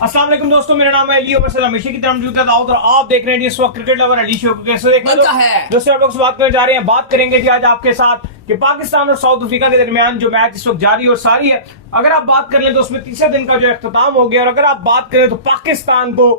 अस्सलाम वालेकुम दोस्तों, मेरा नाम है अली उमर सर हमेशा की तरह मौजूद है दाऊद और आप देख रहे हैं इस वक्त क्रिकेट लवर अली शो को। कैसे देखना है दोस्तों, आप लोग से बात करने जा रहे हैं। बात करेंगे जी आज आपके साथ कि पाकिस्तान और साउथ अफ्रीका के दरमियान जो मैच इस वक्त जारी और सारी है, अगर आप बात कर लें तो उसमें तीसरे दिन का जो अख्ताम हो गया। और अगर आप बात करें तो पाकिस्तान को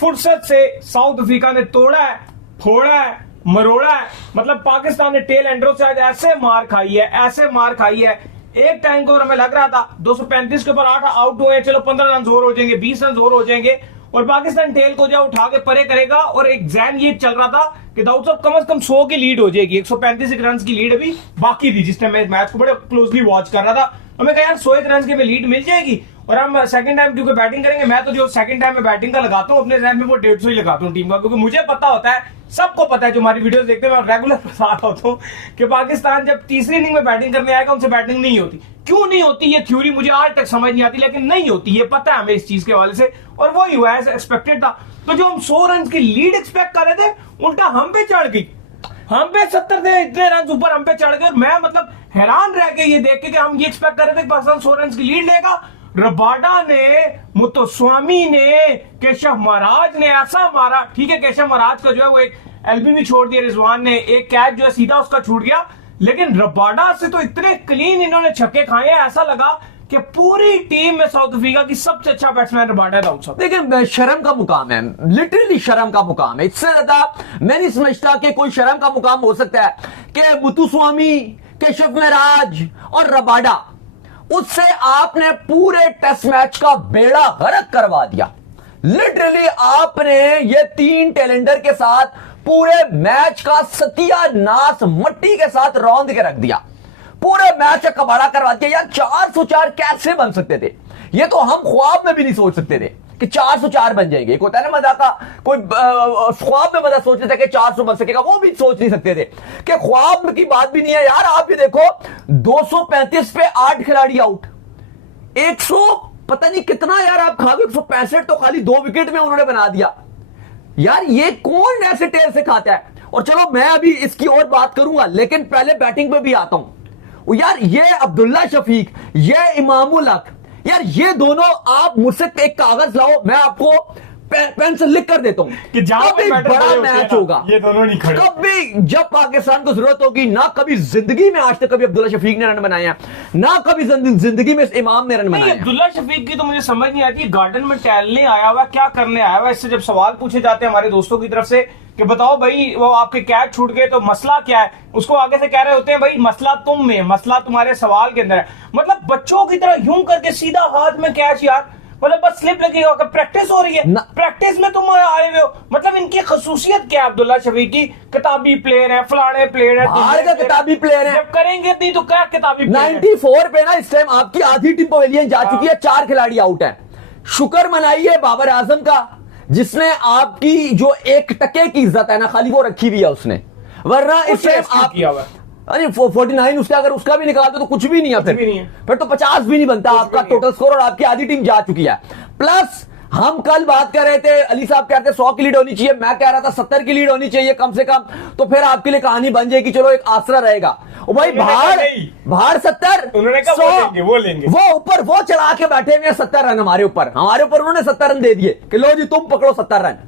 फुर्सत से साउथ अफ्रीका ने तोड़ा है, फोड़ा है, मरोड़ा है। मतलब पाकिस्तान ने टेल एंडरों से आज ऐसे मार खाई है, ऐसे मार खाई है। एक टाइम को हमें लग रहा था 235 के ऊपर 8 आउट हुए, चलो 15 रन और हो जाएंगे, 20 रन और हो जाएंगे और पाकिस्तान टेल को जो उठा के परे करेगा। और एक जैन ये चल रहा था कि दाऊद साहब कम से कम 100 की लीड हो जाएगी। 135 रन की लीड अभी बाकी थी जिस टाइम मैं मैच को बड़े क्लोजली वॉच कर रहा था। हमें कहा यार 100 रन की लीड मिल जाएगी और हम सेकंड टाइम क्योंकि बैटिंग करेंगे। मैं तो जो सेकंड टाइम में बैटिंग का लगाता हूँ अपने जहन में वो 150 ही लगाता हूँ टीम का, क्योंकि मुझे पता होता है, सबको पता है जो हमारी वीडियोस देखते हैं, मैं रेगुलर बता रहा होता हूँ कि पाकिस्तान जब तीसरी इनिंग में बैटिंग करने आएगा उनसे बैटिंग नहीं होती। क्यों नहीं होती ये थ्योरी मुझे आज तक समझ नहीं आती, लेकिन नहीं होती, ये पता है हमें इस चीज के हवाले से। और वो ही हुआ है, एक्सपेक्टेड था। तो जो हम 100 रन की लीड एक्सपेक्ट कर रहे थे उल्टा हम पे चढ़ गई। हम पे 70 थे, इतने रन ऊपर हम पे चढ़ गए। मैं मतलब हैरान रह गए ये देख के कि हम ये एक्सपेक्ट कर रहे थे कि पाकिस्तान 100 रन की लीड लेगा। रबाडा ने, मुत्तस्वामी ने, केशव महाराज ने ऐसा मारा। ठीक है, केशव महाराज का जो है वो एक एलबी भी छोड़ दिया, रिजवान ने एक कैच जो है सीधा उसका छूट गया, लेकिन रबाडा से तो इतने क्लीन इन्होंने छक्के खाए हैं, ऐसा लगा कि पूरी टीम में साउथ अफ्रीका की सबसे अच्छा बैट्समैन रबाडा था। लेकिन शर्म का मुकाम है, लिटरली शर्म का मुकाम है। इससे ज्यादा मैं नहीं समझता कि कोई शर्म का मुकाम हो सकता है कि मुत्तस्वामी, केशव महाराज और रबाडा, उससे आपने पूरे टेस्ट मैच का बेड़ा गर्क करवा दिया। लिटरली आपने ये 3 टैलेंडर के साथ पूरे मैच का सत्यानाश मट्टी के साथ रौंद के रख दिया, पूरे मैच का कबाड़ा करवा दिया। यार 404 कैसे बन सकते थे? ये तो हम ख्वाब में भी नहीं सोच सकते थे कि 404 बन जाएंगे। एक होता है ना मजा का, कोई ख्वाब में मजा सोचते थे कि 400 बन सकेगा, वो भी सोच नहीं सकते थे कि ख्वाब की बात भी नहीं है। यार आप ये देखो, 235 पे 8 खिलाड़ी आउट, 100 पता नहीं कितना यार आप खाओगे, 165 तो खाली 2 विकेट में उन्होंने बना दिया। यार ये कौन ऐसे टेल से खाता है? और चलो मैं अभी इसकी और बात करूंगा, लेकिन पहले बैटिंग पे भी आता हूं। यार ये अब्दुल्ला शफीक, ये इमामुल हक, यार ये दोनों, आप मुझसे एक कागज लाओ, मैं आपको पेन से लिख कर देता हूं कि जहां पे बड़ा मैच होगा, ये दोनों नहीं खड़े। कभी जब पाकिस्तान को जरूरत होगी, ना कभी जिंदगी में आज तक कभी अब्दुल्ला शफीक ने रन बनाया, ना कभी जिंदगी में इमाम ने रन बनाया। अब्दुल्ला शफीक की तो मुझे समझ नहीं आती, गार्डन में टहलने आया हुआ, क्या करने आया हुआ। इससे जब सवाल पूछे जाते हैं हमारे दोस्तों की तरफ से कि बताओ भाई वो आपके कैच छूट गए तो मसला क्या है, उसको आगे से कह रहे होते हैं भाई मसला तुम में, मसला तुम्हारे सवाल के अंदर है। मतलब बच्चों की तरह यूं करके सीधा हाथ में कैच, यार मतलब बस स्लिप लगी हो, प्रैक्टिस हो रही है, प्रैक्टिस में तुम आए हुए हो। मतलब इनकी खसूसियत क्या है अब्दुल्ला शफीक की? किताबी प्लेयर है, फलाने प्लेयर है, बाहर का किताबी प्लेयर है, जब करेंगे नहीं तो क्या किताबी 94 पे ना इस टाइम आपकी आधी टीम पवेलियन जा चुकी है, 4 खिलाड़ी आउट है। शुक्र मनाइए बाबर आजम का, जिसने आपकी जो 1% की इज्जत है ना खाली वो रखी हुई है उसने, वरना इस टाइम आप किया हुआ। अरे 49 उसका अगर उसका भी निकाल दो तो कुछ भी नहीं है, फिर तो 50 भी नहीं बनता आपका टोटल स्कोर, और आपकी आधी टीम जा चुकी है। प्लस हम कल बात कर रहे थे, अली साहब कह रहे थे 100 की लीड होनी चाहिए, मैं कह रहा था 70 की लीड होनी चाहिए कम से कम, तो फिर आपके लिए कहानी बन जाएगी, चलो एक आसरा रहेगा। ओ भाई बाहर 70, उन्होंने कहा वो लेंगे, वो ऊपर वो चला के बैठे हुए 70 रन हमारे ऊपर उन्होंने 70 रन दे दिए कि लो जी तुम पकड़ो 70 रन।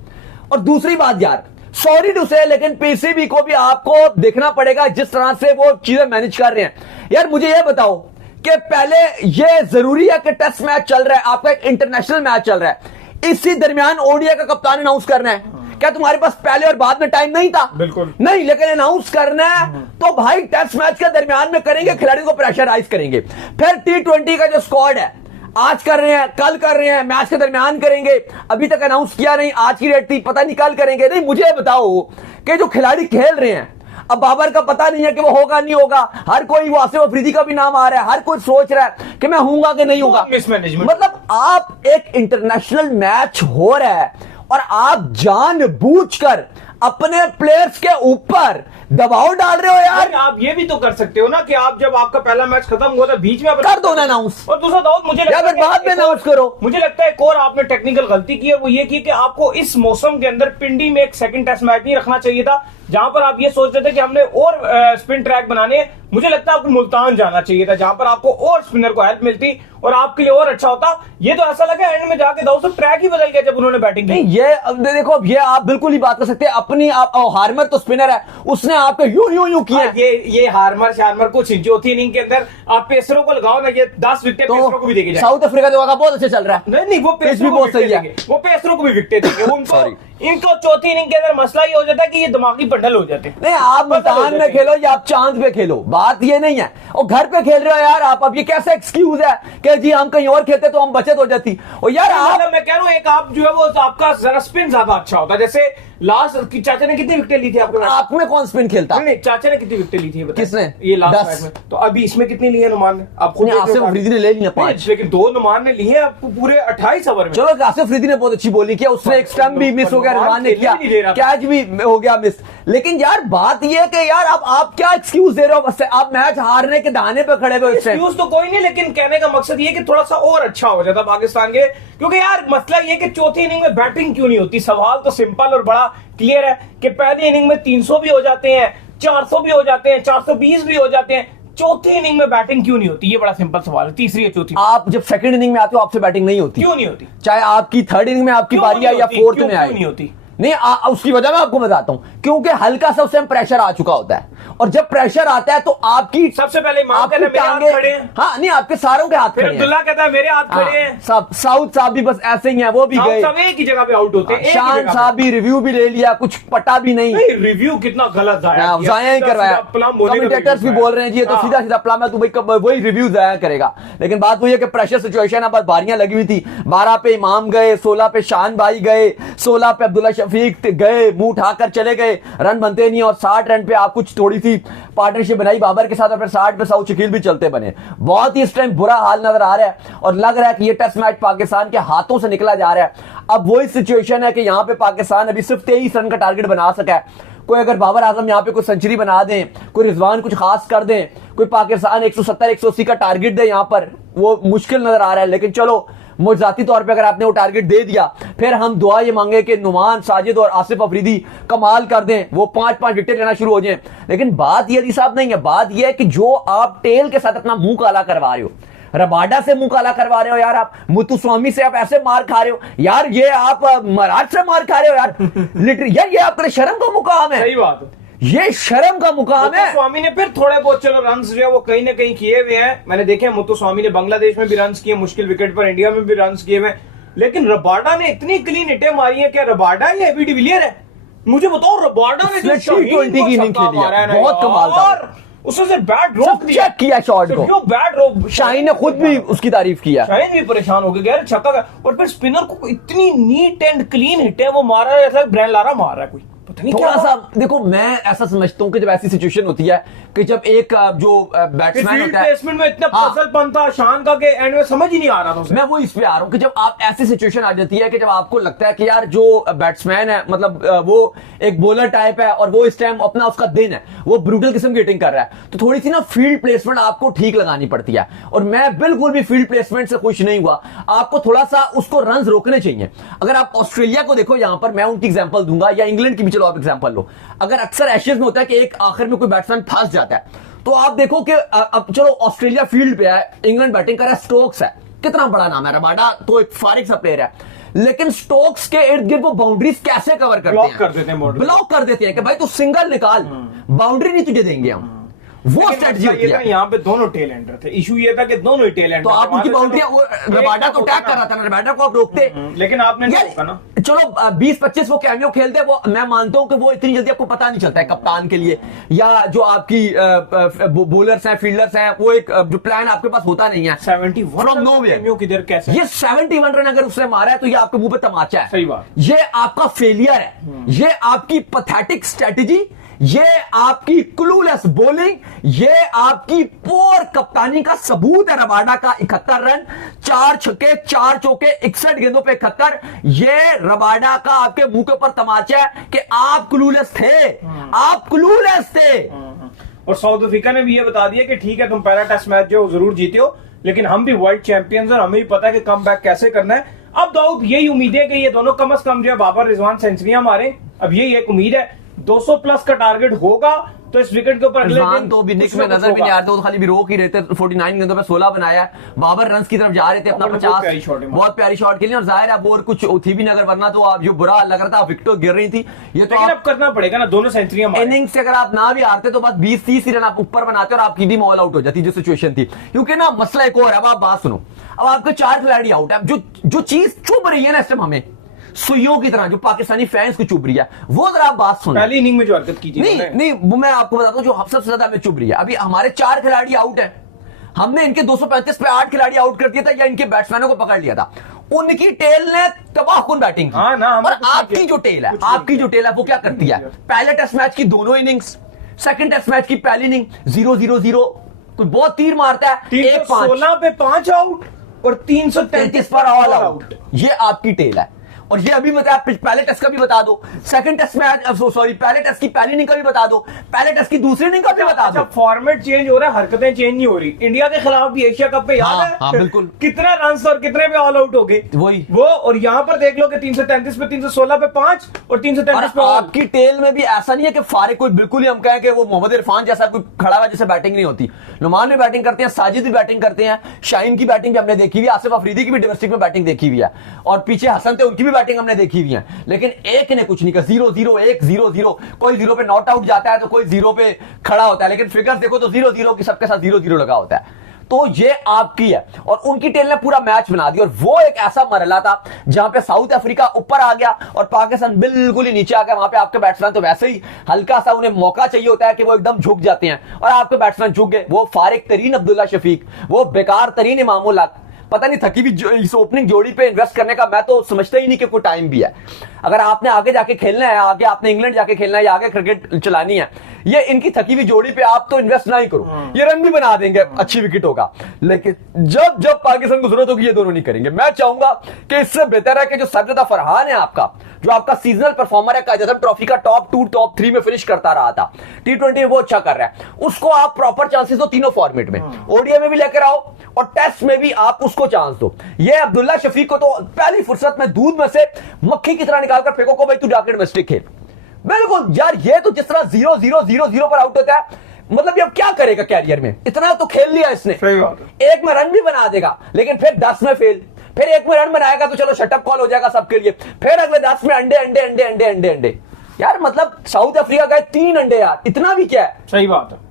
और दूसरी बात यार, सॉरी टू से, लेकिन पीसीबी को भी आपको देखना पड़ेगा जिस तरह से वो चीजें मैनेज कर रहे हैं। यार मुझे ये बताओ कि पहले ये जरूरी है कि टेस्ट मैच चल रहा है, आपका एक इंटरनेशनल मैच चल रहा है, इसी दरमियान ओडीआई का कप्तान अनाउंस करना है, क्या तुम्हारे पास पहले और बाद में टाइम नहीं था? बिल्कुल नहीं, लेकिन अनाउंस करना है तो भाई टेस्ट मैच के दरमियान में करेंगे, खिलाड़ियों को प्रेशराइज करेंगे। फिर T20 का जो स्क्वाड है आज कर रहे हैं, कल कर रहे हैं, मैच के दरमियान करेंगे, अभी तक अनाउंस किया नहीं, आज की डेट थी, पता नहीं कल करेंगे। नहीं मुझे बताओ कि जो खिलाड़ी खेल रहे हैं, अब बाबर का पता नहीं है कि वो होगा नहीं होगा, हर कोई, वो आसिफ अफरीदी का भी नाम आ रहा है, हर कोई सोच रहा है कि मैं हूंगा कि नहीं होगा। मिसमैनेजमेंट। मतलब आप एक इंटरनेशनल मैच हो रहा है और आप जानबूझकर अपने प्लेयर्स के ऊपर दबाव डाल रहे हो यार। आप ये भी तो कर सकते हो ना कि आप जब आपका पहला मैच खत्म हुआ था बीच में आप कर दो ना अनाउंस, और दूसरा दाऊद मुझे लगता है बाद में अनाउंस करो। मुझे लगता है एक और आपने टेक्निकल गलती की है, वो ये की कि आपको इस मौसम के अंदर पिंडी में एक सेकंड टेस्ट मैच नहीं रखना चाहिए था, जहां पर आप ये सोच रहे थे कि हमने और स्पिन ट्रैक बनाने हैं। मुझे लगता है आपको मुल्तान जाना चाहिए था, जहां पर आपको और स्पिनर को हेल्प मिलती और आपके लिए और अच्छा होता। ये तो ऐसा लगा एंड में जाके दाऊद साहब ट्रैक ही बदल गया जब उन्होंने बैटिंग की। ये अब देखो, अब ये आप बिल्कुल ही बात कर सकते हैं अपनी। आप हार्मर तो स्पिनर है, उसने आपको यूं किया। ये हार्मर शार्मर कुछ चौथी इनिंग के अंदर आप पेसरों को लगाओ ना, ये 10 विकेट तो पेसरों को भी देके जाए। साउथ अफ्रीका का बहुत अच्छा चल रहा है। नहीं वो पेसरों भी बहुत सही है, वो पेसरों को भी विकेट देंगे उनको। इनको चौथी इनिंग के अंदर मसला ये हो जाता है कि ये दिमागी बंडल हो जाते हैं। नहीं, आप मुल्तान में खेलो या आप चांद पे खेलो, बात ये नहीं है। और घर पे खेल रहे हो यार आप। अब ये कैसा एक्सक्यूज है कि जी हम कहीं और खेलते तो हम बचत हो जाती। और यार आप, मैं कह रहा हूँ एक आप जो है वो आपका जरा स्पिन ज्यादा अच्छा होता है। जैसे लास्ट की चाचा ने कितनी विकेट ली थी आपके? आप में कौन स्पिन खेलता? नहीं चाचा ने कितनी विकेट ली थी? किसने? ये लास्ट मैच में। तो अभी इसमें कितनी ली है नुमान ने? आप खुद आसिफ अफरीदी ने ले लिया 5, लेकिन 2 नुमान ने ली है आपको पूरे 28 ओवर में। चलो आसिफ अफरीदी ने बहुत अच्छी बॉलिंग किया, उसने एक स्टंप भी मिस हो गया, नुमान ने किया, कैच भी हो गया मिस। लेकिन यार बात ये है कि यार अब आप क्या एक्सक्यूज दे रहे हो? बस आप मैच हारने के दाने पे खड़े हुए। एक्सक्यूज तो कोई नहीं, लेकिन कहने का मकसद ये कि थोड़ा सा और अच्छा हो जाता पाकिस्तान के। क्योंकि यार मसला ये कि चौथी इनिंग में बैटिंग क्यों नहीं होती? सवाल तो सिंपल और बड़ा क्लियर है कि पहली इनिंग में 300 भी हो जाते हैं, 400 भी हो जाते हैं, 420 भी हो जाते हैं, चौथी इनिंग में बैटिंग क्यों नहीं होती? ये बड़ा सिंपल सवाल है। तीसरी या चौथी, आप जब सेकंड इनिंग में आते हो आपसे बैटिंग नहीं होती। क्यों नहीं होती? चाहे आपकी थर्ड इनिंग में आपकी बारी आए या फोर्थ में आए, नहीं होती। नहीं उसकी वजह मैं आपको बताता हूं। क्योंकि हल्का सा उस टाइम प्रेशर आ चुका होता है, और जब प्रेशर आता है तो आपकी सबसे पहले आपके टांगे खड़े हैं। हाँ नहीं, आपके सारों के हाथ खड़े हैं। अब्दुल्ला कहता है मेरे हाथ खड़े हैं। सब साउथ साहब भी बस ऐसे ही हैं, वो भी गए, सब एक ही जगह पे आउट होते हैं। शान साहब भी रिव्यू भी ले लिया, कुछ पटा भी नहीं। रिव्यू कितना गलत जाया ही करवाया। कमेंटेटर्स भी बोल रहे हैं जी ये तो सीधा सीधा प्लान है, तो भाई वही रिव्यू जाया करेगा। लेकिन बात वही है कि प्रेशर सिचुएशन है, बस बारियां लगी हुई थी। 12 पे इमाम गए, 16 पे शान भाई गए, 16 पे अब्दुल्ला शफीक गए, मुंह उठाकर चले गए, रन बनते नहीं। और 60 रन पे आप कुछ थोड़ी सी पार्टनरशिप बनाई बाबर के साथ, और फिर 60 पे साउथ शकील भी चलते बने। बहुत ही इस टाइम बुरा हाल नजर आ रहा है, और लग रहा है कि ये टेस्ट मैच पाकिस्तान के हाथों से निकला जा रहा है। अब वही सिचुएशन है कि यहां पे पाकिस्तान अभी सिर्फ 23 रन का टारगेट बना सका है। कोई अगर बाबर आजम यहां पे कोई सेंचुरी बना दें, कोई रिजवान कुछ खास कर दें, कोई पाकिस्तान 170-180 का टारगेट दे यहां पर, वो मुश्किल नजर आ रहा है। लेकिन चलो मुजाती तौर पे अगर आपने वो टारगेट दे दिया, फिर हम दुआ ये मांगे कि नुमान, साजिद और आसिफ अफरीदी कमाल कर दें, वो 5-5 विकेट लेना शुरू हो जाएं। लेकिन बात ये अली साहब नहीं है, बात ये है कि जो आप टेल के साथ अपना मुंह काला करवा रहे हो, रबाडा से मुंह काला करवा रहे हो यार, आप मुत्तुस्वामी से आप ऐसे मार खा रहे हो यार, ये आप महाराज से मार खा रहे हो यार। लिटरली यार ये आपके लिए शर्म का मुकाम है। सही बात है, ये शर्म का मुकाम है। स्वामी ने फिर थोड़े बहुत चलो रन जो है वो कहीं ना कहीं किए हुए हैं। मैंने देखे मुत्तुस्वामी ने बांग्लादेश में भी रन किए, मुश्किल विकेट पर इंडिया में भी रन किए हुए। लेकिन रबाडा ने इतनी क्लीन हिटें मारी है। क्या रबाडा या एबी डिविलियर है? मुझे बताओ, रबाडा ने जो T20 की इनिंग खेली है, बहुत कमाल था। उसने बैट रोक दिया, चेक किया शॉट को, बैट रोक। शाहीन ने खुद भी उसकी तारीफ किया, शाहीन भी परेशान हो गया छक्का का। और फिर स्पिनर को इतनी नीट एंड क्लीन हिटें वो मारा है, ऐसा ब्रेन लारा मार रहा है कोई, पता नहीं थोड़ा सा। देखो मैं ऐसा समझता हूं कि जब ऐसी सिचुएशन होती है कि जब एक जो बैट्समैन होता है, प्लेसमेंट में इतना पजलपन था शान का कि एंड में समझ ही नहीं आ रहा था उसे। मैं वो इस पे आ रहा हूं कि जब आप ऐसी सिचुएशन आ जाती है कि जब आपको लगता है कि यार जो बैट्समैन है, मतलब वो एक बॉलर टाइप है और वो इस टाइम अपना उसका दिन है, वो ब्रूटल किस्म की हिटिंग कर रहा है, तो थोड़ी सी ना फील्ड प्लेसमेंट आपको ठीक लगानी पड़ती है। और मैं बिल्कुल भी फील्ड प्लेसमेंट से खुश नहीं हुआ। आपको थोड़ा सा उसको रन रोकने चाहिए। अगर आप ऑस्ट्रेलिया को देखो, यहां पर मैं उनकी एग्जाम्पल दूंगा, या इंग्लैंड की भी चलो आप एग्जाम्पल लो। अगर अक्सर एशेज में होता है कि एक आखिर में कोई बैट्समैन फंस जाता है, तो आप देखो कि अब चलो ऑस्ट्रेलिया फील्ड पे है, इंग्लैंड बैटिंग कर रहा है, स्टोक्स है, कितना बड़ा नाम है, रबाडा तो एक फारिग सा प्लेयर है, लेकिन स्टोक्स के इर्द गिर्द वो बाउंड्रीज कैसे कवर करते हैं? ब्लॉक कर देते हैं कि भाई तू सिंगल निकाल, बाउंड्री नहीं तुझे देंगे हम। वो स्ट्रेटजी होती है। यहाँ पे दोनों टेल एंडर थे, इशू ये था कि दोनों ही टेल एंडर। तो आप उनकी बाउंड्री, रबाडा तो अटैक कर रहा था ना, रबाडा को आप रोकते, लेकिन आपने नहीं रोका ना। चलो 20-25 वो कैमियो खेलते हैं, वो मैं मानता हूं कि वो इतनी जल्दी आपको पता नहीं चलता है कप्तान के लिए, या जो आपकी बॉलर्स हैं, फील्डर्स हैं, वो एक जो प्लान आपके पास होता नहीं है। 71 किधर कैसे? ये 71 रन अगर उसने मारा है तो ये आपके मुंह पे तमाचा है। सही बात। ये आपका फेलियर है, ये आपकी पैथेटिक स्ट्रेटेजी, ये आपकी क्लूलेस बॉलिंग, ये आपकी पोर कप्तानी का सबूत है। रबाडा का 71 रन, 4 छक्के 4 चौके 61 गेंदों पे 71। ये रबाडा का आपके मुंह के ऊपर तमाचा है कि आप क्लूलेस थे, आप क्लूलेस थे। और साउथ अफ्रीका ने भी ये बता दिया कि ठीक है, तुम पहला टेस्ट मैच जो जरूर जीते हो, लेकिन हम भी वर्ल्ड चैंपियंस और हमें भी पता है कि कम बैक कैसे करना है। अब दाऊद यही उम्मीद है कि ये दोनों कम से कम जो है बाबर रिजवान सेंचुरियां मारे। अब यही एक उम्मीद है, 200 प्लस का टारगेट होगा तो इस विकेट के ऊपर अगले दिन तो भी निक में नजर भी नहीं आ रहे, तो खाली भी रोक ही रहते। 49 गेंदों पे 16 बनाया। बाबर रन की तरफ जा रहे थे अपना 50, बहुत प्यारी शॉट खेली और जाहिर है अब और कुछ थी भी नहीं, अगर वरना तो आप जो बुरा लग रहा था, विकेट गिर रही थी। ये तो अब करना पड़ेगा ना, दोनों सेंचुरियां इनिंग्स से अगर आप ना भी हारते तो बस 20-30 रन आप ऊपर बनाते और आपकी टीम ऑल आउट हो जाती, जो सिचुएशन थी। क्योंकि ना मसला एक और है, अब आप बात सुनो, अब आपके 4 खिलाड़ी आउट है, जो चीज चुभ रही है ना इस टाइम हमें सुइयों की तरह, जो पाकिस्तानी फैंस को चुभ रही है, वो जरा आप बात सुनो। पहली इनिंग में जो हरकत की थी, नहीं वो मैं आपको बताता हूं, जो सबसे ज्यादा हमें चुभ रही है। अभी हमारे 4 खिलाड़ी आउट है, हमने इनके 235 पे 8 खिलाड़ी आउट कर दिया था, या इनके बैट्समैनों को पकड़ लिया था। उनकी टेल ने तबाहकुन बैटिंग की। और आपकी जो टेल है वो क्या करती है? पहले टेस्ट मैच की दोनों इनिंग्स, सेकंड टेस्ट मैच की पहली इनिंग 0-0-0, कोई बहुत तीर मारता है, 316 पे 5 आउट और 333 पर ऑल आउट। ये आपकी टेल है। और ये अभी बताया, पहले टेस्ट का भी बता दो, सेकंड टेस्ट में सॉरी पहले टेस्ट की पहली इनिंग का भी बता दो, पहले टेस्ट की दूसरी इनिंग का भी बता दो। फॉर्मेट चेंज हो रहा है, हरकतें चेंज नहीं हो रही। इंडिया के खिलाफ भी एशिया कप पे याद है, हाँ, बिल्कुल, कितना रन और कितने पे ऑल आउट हो गए वही वो। और यहाँ पर देख लो कि 333 पे 316 पे 5 और 333 पे। आपकी टेल में भी ऐसा नहीं है कि फारिक कोई बिल्कुल ही हम कहें कि वो मोहम्मद इरफान जैसा कोई खड़ा हुआ जैसे बैटिंग नहीं होती। नुमान भी बैटिंग करते हैं, साजिद भी बैटिंग करते हैं, शाहीन की बैटिंग भी हमने देखी हुई है, आसिफ अफरीदी की भी डोमेस्टिक में बैटिंग देखी हुई है, और पीछे हसन थे उनकी भी बैटिंग हमने देखी हुई है। लेकिन एक ने कुछ नहीं कहा, 0-0 1 0-0, कोई 0 पे नॉट आउट जाता है तो कोई 0 पे खड़ा होता है, लेकिन फिगर देखो तो 0-0 की सबके साथ 0-0 लगा होता है। तो ये आपकी है, और उनकी टेल ने पूरा मैच बना दिया। और वो एक ऐसा मरहला था जहां पे साउथ अफ्रीका ऊपर आ गया और पाकिस्तान बिल्कुल ही नीचे आ गया। वहां पे आपके बैट्समैन तो वैसे ही हल्का सा उन्हें मौका चाहिए होता है कि वो एकदम झुक जाते हैं, और आपके बैट्समैन झुक गए। वो फारिक तरीन अब्दुल्ला शफीक, वो बेकार तरीन इमामुल हक, पता नहीं थकी भी इस ओपनिंग जोड़ी पे इन्वेस्ट करने का मैं तो समझता ही नहीं कि कोई टाइम भी है। अगर आपने आगे जाके खेलना है, आगे आपने इंग्लैंड जाके खेलना है या आगे क्रिकेट चलानी है, ये इनकी थकी हुई जोड़ी पे आप तो इन्वेस्ट ना ही करो। ये रन भी बना देंगे, अच्छी विकेट होगा, लेकिन जब जब पाकिस्तान को जरूरत होगी ये दोनों नहीं करेंगे। मैं चाहूंगा कि इससे बेहतर है कि जो सरजदा फरहान है आपका, जो आपका सीजनल परफॉर्मर है, कायदेआजम ट्रॉफी का टॉप 2 टॉप 3 में फिनिश करता रहा था, T20 में वो अच्छा कर रहा है, उसको आप प्रॉपर चांसेस दो तीनों फॉर्मेट में, ओडीआई में भी लेकर आओ और टेस्ट में भी आप उसको चांस दो। ये अब्दुल्ला शफीक को तो पहली फुर्सत में दूध में से मक्खी की तरह निकालकर फेंको को भाई तू जाके डोमेस्टिक खेल। बिल्कुल यार, ये तो जिस तरह 0-0-0-0 पर आउट होता है, मतलब ये अब क्या करेगा कैरियर में? इतना तो खेल लिया इसने, एक में रन भी बना देगा, लेकिन फिर 10 में फेल, फिर एक में रन बनाएगा तो चलो शटअप कॉल हो जाएगा सबके लिए, फिर अगले 10 में अंडे अंडे अंडे अंडे अंडे अंडे। यार मतलब साउथ अफ्रीका का 3 अंडे यार, इतना भी क्या है? सही बात है।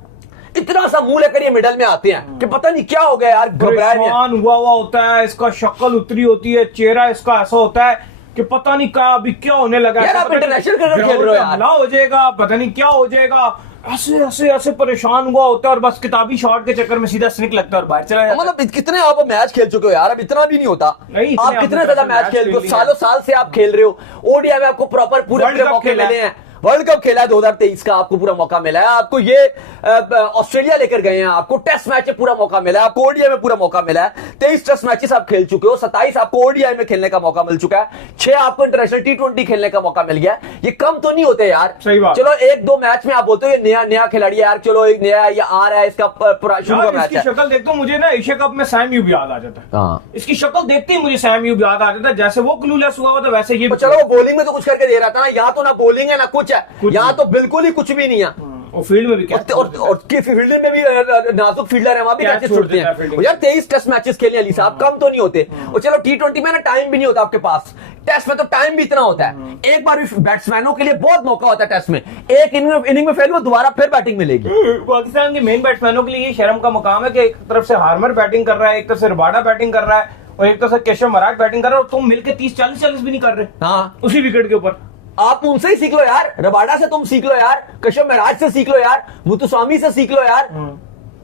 इतना सा मुंह लेकर ये मिडल में आते हैं कि पता नहीं क्या हो गया यार, परेशान हुआ होता है, इसका शक्ल उतरी होती है, चेहरा इसका ऐसा होता है कि पता नहीं क्या अभी क्या होने लगा। यार आप इंटरनेशनल क्रिकेट खेल रहे हो यार, हमला हो जाएगा, पता नहीं क्या हो जाएगा, ऐसे ऐसे ऐसे परेशान हुआ होता है, और बस किताबी शॉट के चक्कर में सीधा स्निक लगता है और बाहर चला जाता है। मतलब कितने आप मैच खेल चुके हो यार, अब इतना भी नहीं होता। आप कितने ज्यादा मैच खेल रहे हो, सालों साल से आप खेल रहे हो। ओडीआई में आपको प्रॉपर पूरे मौके मिले हैं, वर्ल्ड कप खेला है 2023 का, आपको पूरा मौका मिला है, आपको ये ऑस्ट्रेलिया लेकर गए हैं, आपको टेस्ट मैच में पूरा मौका मिला है, आपको ओडीआई में पूरा मौका मिला है, 23 टेस्ट मैचेस आप खेल चुके हो, 27 आपको ओडीआई में खेलने का मौका मिल चुका है, 6 आपको इंटरनेशनल T20 खेलने का मौका मिल गया। ये कम तो नहीं होते यार। सही बात। चलो 1-2 मैच में आप बोलते हो ये नया खिलाड़ी है यार, चलो एक नया ये आ रहा है, इसका शुरू का मैच है। शक्ल देखते मुझे ना एशिया कप में सैम यूब याद आ जाता है। इसकी शक्ल देखते ही मुझे सैम यूब याद आ जाता है, जैसे वो क्लूलेस हुआ था वैसे ये। चलो वो बॉलिंग में तो कुछ करके दे रहा था ना, यहाँ तो ना बॉलिंग है ना कुछ है, यहाँ तो बिल्कुल ही कुछ भी नहीं है। और फील्ड में भी क्या, और फील्डिंग में भी नाजुक फील्डर है, वहां भी कैचेस छूटते हैं यार। 23 टेस्ट मैचेस खेले अली साहब, कम तो नहीं होते। और चलो T20 में ना टाइम भी नहीं होता आपके पास, टेस्ट में तो टाइम भी इतना होता है। एक बार भी बैट्समैनों के लिए बहुत मौका होता है टेस्ट में, एक इनिंग में फेल हुआ दोबारा फिर बैटिंग मिलेगी। पाकिस्तान के मेन बैट्समैनों के लिए ये शर्म का मुकाम है कि एक तरफ से हार्मर बैटिंग कर रहा है, एक तरफ से रबाडा बैटिंग कर रहा है, और एक तरफ से केशव मराठ बैटिंग कर रहा है, और तुम मिलकर 30-40 भी नहीं कर रहे। हाँ, उसी विकेट के ऊपर। आप उनसे ही सीख लो यार, रबाडा से तुम सीख लो यार, केशव महाराज से सीख लो यार, मुतुस्वामी से सीख लो यार।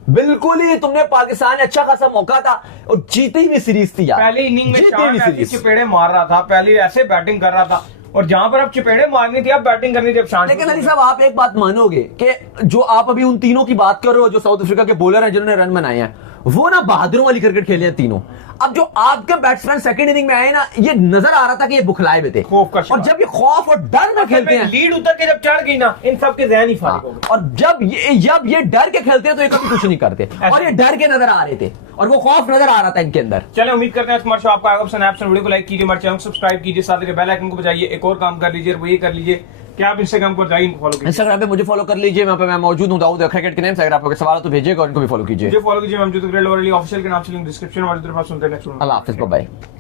बिल्कुल ही तुमने पाकिस्तान अच्छा खासा मौका था और जीती हुई सीरीज थी यार। पहली इनिंग में 4 चपेड़े मार रहा था, पहले ऐसे बैटिंग कर रहा था, और जहां पर आप चपेड़े मारनी थी, आप बैटिंग करनी थी, अब शांत। लेकिन अली साहब आप एक बात मानोगे कि जो आप अभी उन तीनों की बात कर रहे हो जो साउथ अफ्रीका के बॉलर हैं जिन्होंने रन बनाए हैं, वो ना बहादुरों वाली क्रिकेट खेले हैं तीनों। अब जो आपके बैट्समैन सेकंड इनिंग में आए ना, ये नजर आ रहा था कि ये बुखलाए हुए थे, खौफ का शिकार। और जब ये खौफ और डर में खेलते हैं, लीड उतर के जब चढ़ गई ना, इन सब के जहन ही फारिग हो गए। और जब ये डर के खेलते हैं तो ये कभी कुछ नहीं करते, और ये डर के नजर आ रहे थे और वो खौफ नजर आ रहा था इनके अंदर। चले, उम्मीद करते हैं हमारे शो आपको आएगा पसंद। आप वीडियो को लाइक कीजिए, हमारे चैनल को सब्सक्राइब कीजिए, साथ ही बेल आइकन को बजाइए। एक और काम कर लीजिए, वो ये कर लीजिए कि आप इंस्टाग्राम पर जाइए, फॉलो कीजिए। इंस्टाग्राम पे मुझे फॉलो कर लीजिए, वहां पे मैं मौजूद हूं, दाऊद क्रिकेट के नेम से। अगर आपको कोई सवाल हो तो भेजिएगा और इनको भी फॉलो कीजिए। मुझे फॉलो कीजिए, मैं ऑफिशियल के नाम से लिंक डिस्क्रिप्शन में मौजूद है। सुनते हैं नेक्स्ट। अल्लाह हाफिज़, बाय बाय।